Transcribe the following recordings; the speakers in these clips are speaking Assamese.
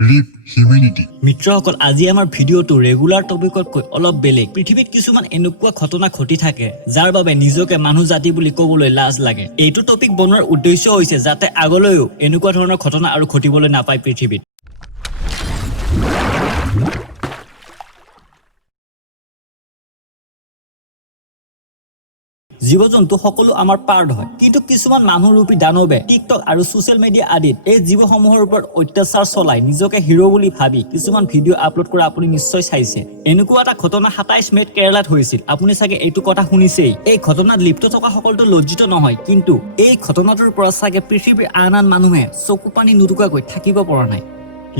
Live humanity. মিত্ৰসকল আজি আমাৰ ভিডিঅ'টো ৰেগুলাৰ টপিকতকৈ অলপ বেলেগ পৃথিৱীত কিছুমান এনেকুৱা ঘটনা ঘটি থাকে যাৰ বাবে নিজকে মানুহ জাতি বুলি ক'বলৈ লাজ লাগে এইটো টপিক বনোৱাৰ উদ্দেশ্য হৈছে যাতে আগলৈও এনেকুৱা ধৰণৰ ঘটনা আৰু ঘটিবলৈ নাপায় পৃথিৱীত জীৱ-জন্তু সকলো আমাৰ পাৰ্ট হয় কিন্তু কিছুমান মানুহৰূপী দানৱে টিকটক আৰু সোশ্যাল মিডিয়া আদিত এই জীৱসমূহৰ ওপৰত অত্যাচাৰ চলাই নিজকে হিৰো বুলি ভাবি কিছুমান ভিডিঅ' আপলোড কৰা আপুনি নিশ্চয় চাইছে এনেকুৱা এটা ঘটনা 27 মেত কেৰালাত হৈছিল আপুনি চাগে এইটো কথা শুনিছেই এই ঘটনাত লিপ্ত থকা সকলটো লজ্জিত নহয় কিন্তু এই ঘটনাটোৰ পৰা চাগে পৃথিৱীৰ আন মানুহে চকু পানী নুটুকাকৈ থাকিব পৰা নাই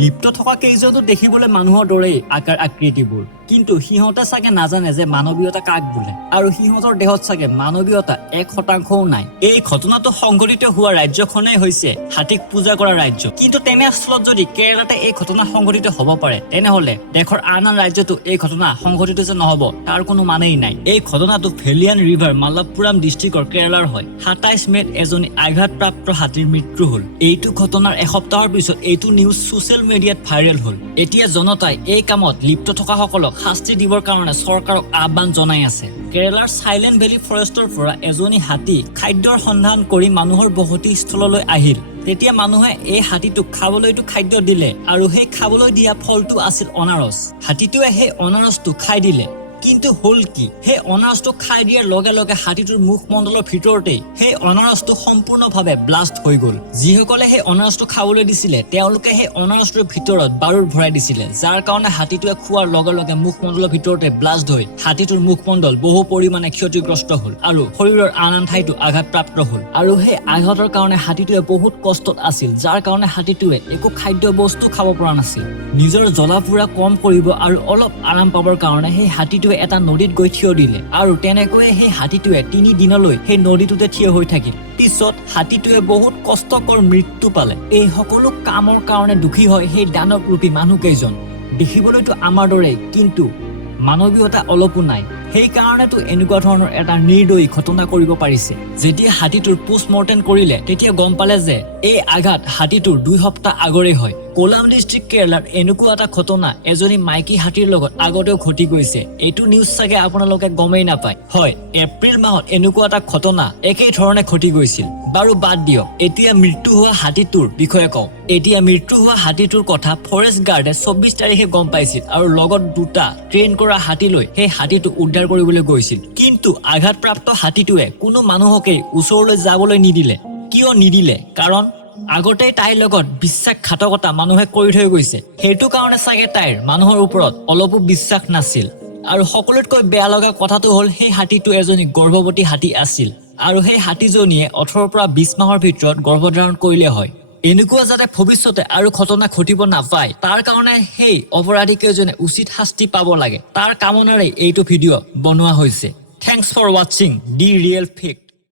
লিপ্ত থকা কেইজনটো দেখিবলৈ মানুহৰ দৰেই আকাৰ আকৃতিবোৰ কিন্তু সিহঁতে চাগে নাজানে যে মানৱীয়তা কাক বোলে আৰু সিহঁতৰ দেহত চাগে মানৱীয়তা 1%ও নাই এই ঘটনাটো সংঘটিত হোৱা ৰাজ্যখনেই হৈছে হাতীক পূজা কৰা ৰাজ্য কিন্তু তেনেস্থলত যদি কেৰালাতে এই ঘটনা সংঘটিত হ'ব পাৰে তেনেহলে দেশৰ আন ৰাজ্যতো এই ঘটনা সংঘটিত যে নহব তাৰ কোনো মানেই নাই এই ঘটনাটো ভেলিয়ান ৰিভাৰ মালাপ্পুৰাম ডিষ্ট্ৰিক্টৰ কেৰালাৰ হয় 27 মেত এজনী আঘাতপ্ৰাপ্ত হাতীৰ মৃত্যু হ'ল এইটো ঘটনাৰ এসপ্তাহৰ পিছত এইটো নিউজ সোশ্যাল মিডিয়াত ভাইৰেল হ'ল এতিয়া জনতাই এই কামত লিপ্ত থকা সকলক শাস্তি দিবৰ কাৰণে চৰকাৰক আহ্বান জনাই আছে কেৰালাৰ সাইলেন্ট ভেলী ফৰেষ্টৰ পৰা এজনী হাতী খাদ্যৰ সন্ধান কৰি মানুহৰ বসতি স্থললৈ আহিল তেতিয়া মানুহে এই হাতীটোক খাবলৈটো খাদ্য দিলে আৰু সেই খাবলৈ দিয়া ফলটো আছিল অনাৰস হাতীটোৱে সেই অনাৰসটো খাই দিলে কিন্তু হল কি সেই অনাৰসটো খাই দিয়াৰ লগে লগে হাতীটোৰ মুখমণ্ডলৰ ভিতৰতে সেই অনাৰসটো সম্পূৰ্ণভাৱে ব্লাষ্ট হৈ গল যিসকলে সেই অনাৰসটো খাবলৈ দিছিলে তেওঁলোকে সেই অনাৰসটোৰ ভিতৰত বাৰুদ ভৰাই দিছিলে যাৰ কাৰণে হাতীটোৱে খোৱাৰ লগে লগে মুখমণ্ডলৰ ভিতৰতে ব্লাষ্ট হৈ হাতীটোৰ মুখমণ্ডল বহু পৰিমাণে ক্ষতিগ্ৰস্ত হ'ল আৰু শৰীৰৰ আন ঠাইতো আঘাতপ্ৰাপ্ত হ'ল আৰু সেই আঘাতৰ কাৰণে হাতীটোৱে বহুত কষ্টত আছিল যাৰ কাৰণে হাতীটোৱে একো খাদ্য বস্তু খাব পৰা নাছিল নিজৰ জ্বলা-পোৰা কম কৰিব আৰু অলপ আৰাম পাবৰ কাৰণে সেই হাতীটো এটা নদীত গৈ থিয় দিলে আৰু তেনেকৈয়ে সেই হাতীটোৱে 3 দিনলৈ সেই নদীটোতে থিয় হৈ থাকিল পিছত হাতীটোৱে বহুত কষ্টকৰ মৃত্যু পালে এই সকলো কামৰ কাৰণে দুখী হয় সেই দানৱ ৰূপী মানুহকেইজন দেখিবলৈতো আমাৰ দৰে কিন্তু মানৱীয়তা অলপো নাই সেই কাৰণেতো এনেকুৱা ধৰণৰ এটা নিৰ্দয়ী ঘটনা কৰিব পাৰিছে যেতিয়া হাতীটোৰ পোষ্টমৰ্টেম কৰিলে তেতিয়া গম পালে যে এই আঘাত হাতীটোৰ 2 সপ্তাহ আগৰে হয় কোলাম ডিষ্ট্ৰিক্ট কেৰালাত এনেকুৱা এটা ঘটনা এজনী মাইকী হাতীৰ লগত আগতেও ঘটি গৈছে এইটো নিউজ চাগে আপোনালোকে গমেই নাপায় হয় এপ্ৰিল মাহত এনেকুৱা এটা ঘটনা একেই ধৰণে ঘটি গৈছিল বাৰু বাদ দিয়ক এতিয়া মৃত্যু হোৱা হাতীটোৰ বিষয়ে কওঁ এতিয়া মৃত্যু হোৱা হাতীটোৰ কথা ফৰেষ্ট গাৰ্ডে 24 তাৰিখে গম পাইছিল আৰু লগত দুটা ট্ৰেইন কৰা হাতী লৈ সেই হাতীটো উদ্ধাৰ কৰিবলৈ গৈছিল কিন্তু আঘাতপ্ৰাপ্ত হাতীটোৱে কোনো মানুহকে ওচৰলৈ যাবলৈ নিদিলে কিয় নিদিলে কাৰণ আগতে তাইৰ লগত বিশ্বাসঘাতকতা মানুহে কৰি থৈ গৈছে সেইটো কাৰণে চাগে তাইৰ মানুহৰ ওপৰত অলপো বিশ্বাস নাছিল আৰু সকলোতকৈ বেয়া লগা কথাটো হ'ল সেই হাতীটো এজনী গৰ্ভৱতী হাতী আছিল আৰু সেই হাতীজনীয়ে 18 পৰা 20 মাহৰ ভিতৰত গৰ্ভধাৰণ কৰিলে হয় এনেকুৱা যাতে ভৱিষ্যতে আৰু ঘটনা ঘটিব নাপায় তাৰ কাৰণে সেই অপৰাধীকেইজনে উচিত শাস্তি পাব লাগে তাৰ কামনাৰে এইটো ভিডিঅ' বনোৱা হৈছে thanks for watching the real fake